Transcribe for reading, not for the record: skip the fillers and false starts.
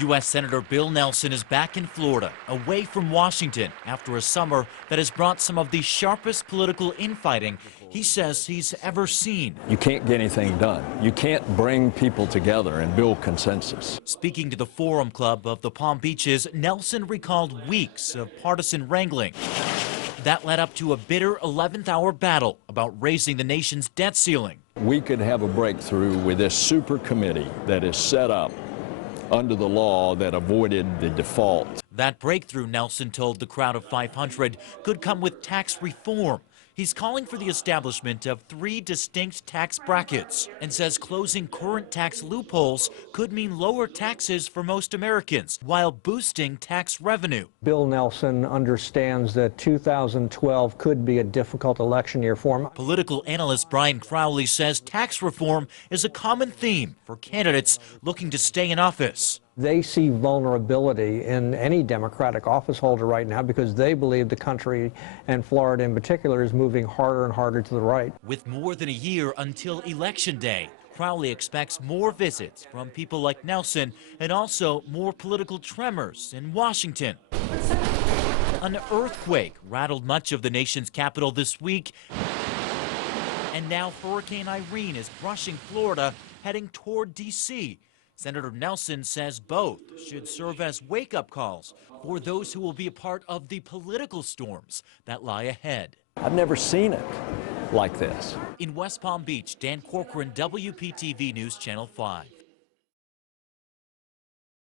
U.S. Senator Bill Nelson is back in Florida, away from Washington, after a summer that has brought some of the sharpest political infighting he says he's ever seen. You can't get anything done. You can't bring people together and build consensus. Speaking to the Forum Club of the Palm Beaches, Nelson recalled weeks of partisan wrangling. That led up to a bitter 11th-hour battle about raising the nation's debt ceiling. We could have a breakthrough with this super committee that is set up under the law that avoided the default. That breakthrough, Nelson told the crowd of 500, could come with tax reform. He's calling for the establishment of 3 distinct tax brackets and says closing current tax loopholes could mean lower taxes for most Americans while boosting tax revenue. Bill Nelson understands that 2012 could be a difficult election year for him. Political analyst Brian Crowley says tax reform is a common theme for candidates looking to stay in office. They see vulnerability in any Democratic office holder right now because they believe the country, and Florida in particular, is moving harder and harder to the right. With more than a year until Election Day, Crowley expects more visits from people like Nelson and also more political tremors in Washington. An earthquake rattled much of the nation's capital this week, and now Hurricane Irene is brushing Florida, heading toward D.C. Senator Nelson says both should serve as wake-up calls for those who will be a part of the political storms that lie ahead. I've never seen it like this. In West Palm Beach, Dan Corcoran, WPTV News Channel 5.